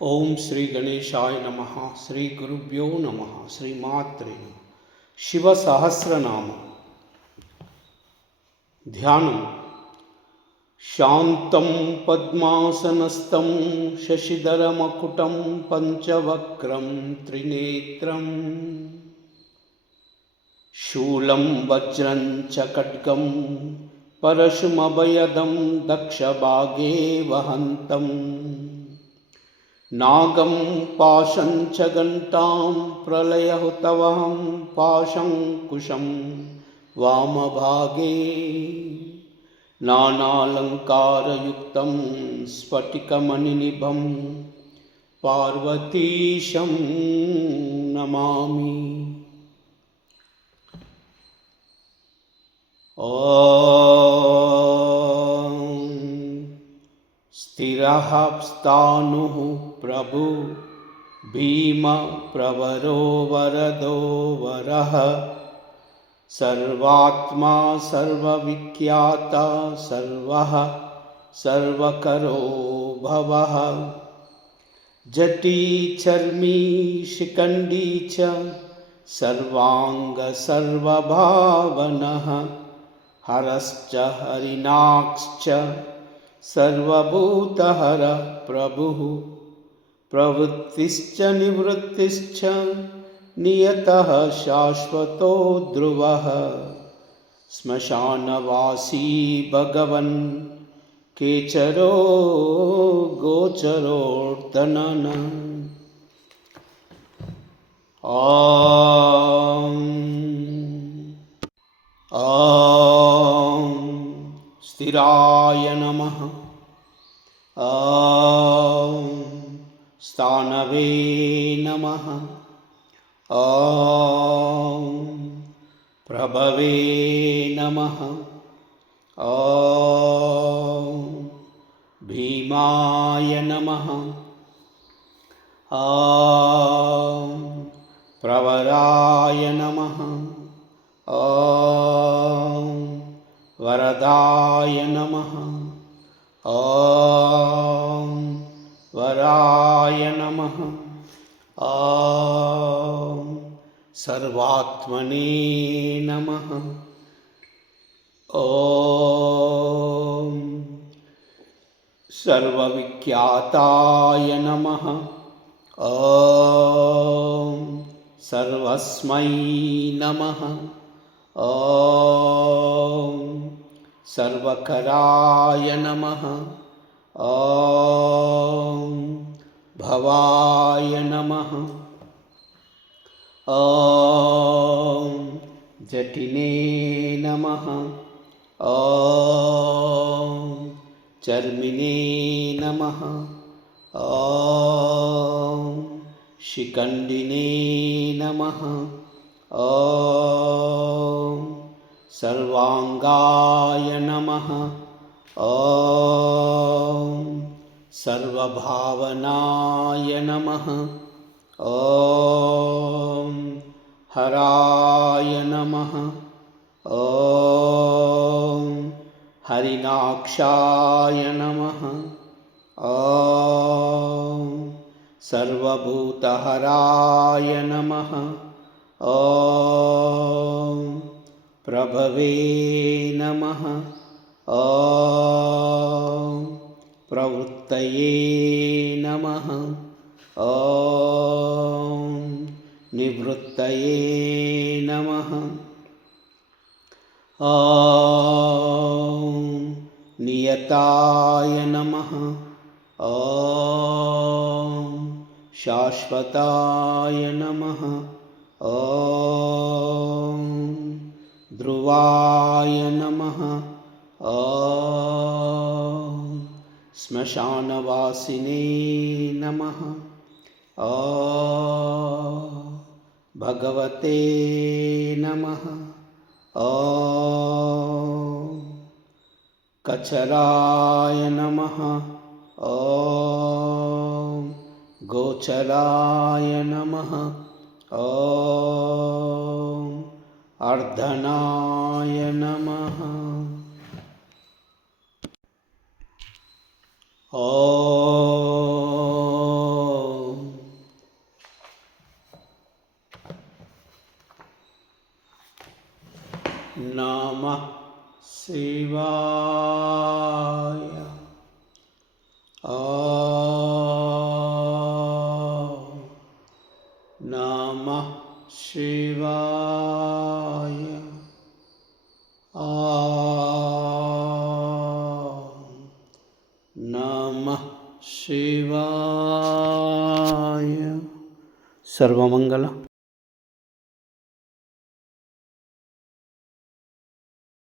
ఓం శ్రీ గణేశాయ నమః. శ్రీ గురుభ్యో నమః. శ్రీమాత్రే నమః. శివ సహస్రనామ ధ్యానం. శాంతం పద్మాసనస్థం శశిధరమకుటం పంచవక్రం త్రినేత్రం శూలం వజ్రం చ ఖడ్గం పరశుమభయదం దక్షభాగే వహంతం నాగం పాశం చ ఘంటాం ప్రళయహుతవహం పాశంకుశం వామభాగే నానాలంకారయుక్తం స్ఫటికమణినిభం పార్వతీశం నమామి. స్థిరః స్థాణుః ప్రభు భీమ ప్రవరో వరదో వరః సర్వాత్మా సర్వవిఖ్యాత సర్వః సర్వకరో భవః జటీ చర్మీ శిఖండీ చ సర్వాంగ సర్వభావనః హరశ్చ హరిణాక్ష సర్వభూతహర ప్రభుః ప్రవృత్తిశ్చ నివృత్తిశ్చ నియతః శాశ్వతో ధ్రువః శ్మశానవాసీ భగవన్ కేచరో గోచరోర్ధనన. ఓం స్థిరాయ నమః. ఓం స్థానవే నమః. ఓం ప్రభవే నమః. ఓం భీమాయ నమః. ఓం ప్రవరాయ నమః. ఓం వరదాయ నమః. ఓం వరాయ నమః. ఓం సర్వాత్మనే నమః. ఓం సర్వవిఖ్యాతాయ నమః. ఓం సర్వస్మై నమః. ఓం సర్వకరాయ నమః. ఓం భవాయ నమః. ఓం జటినే నమః. ఓం చర్మినే నమః. ఓం శిఖండినే నమః. ఓం సర్వాంగాయ నమః. ఓం సర్వభావనాయ నమః. ఓం హరాయ నమః. ఓం హరిణాక్షాయ నమః. ఓం సర్వభూతహరాయ నమః. ఓం ప్రభవే నమః. ఓం ప్రవృత్తయే నమః. ఓం నివృత్తయే నమః. ఓం నియతాయ నమః. ఓం శాశ్వతాయ నమః. ఓం ధ్రువాయ నమః. ఓం శ్మశానవాసినే నమః. ఓం భగవతే నమః. ఓం కచరాయ నమః. ఓం గోచరాయ నమః. ఓం అర్ధనాయ నమః. ఓం शिवाय। ॐ नमः शिवाय। ॐ नमः शिवाय। सर्वमंगल।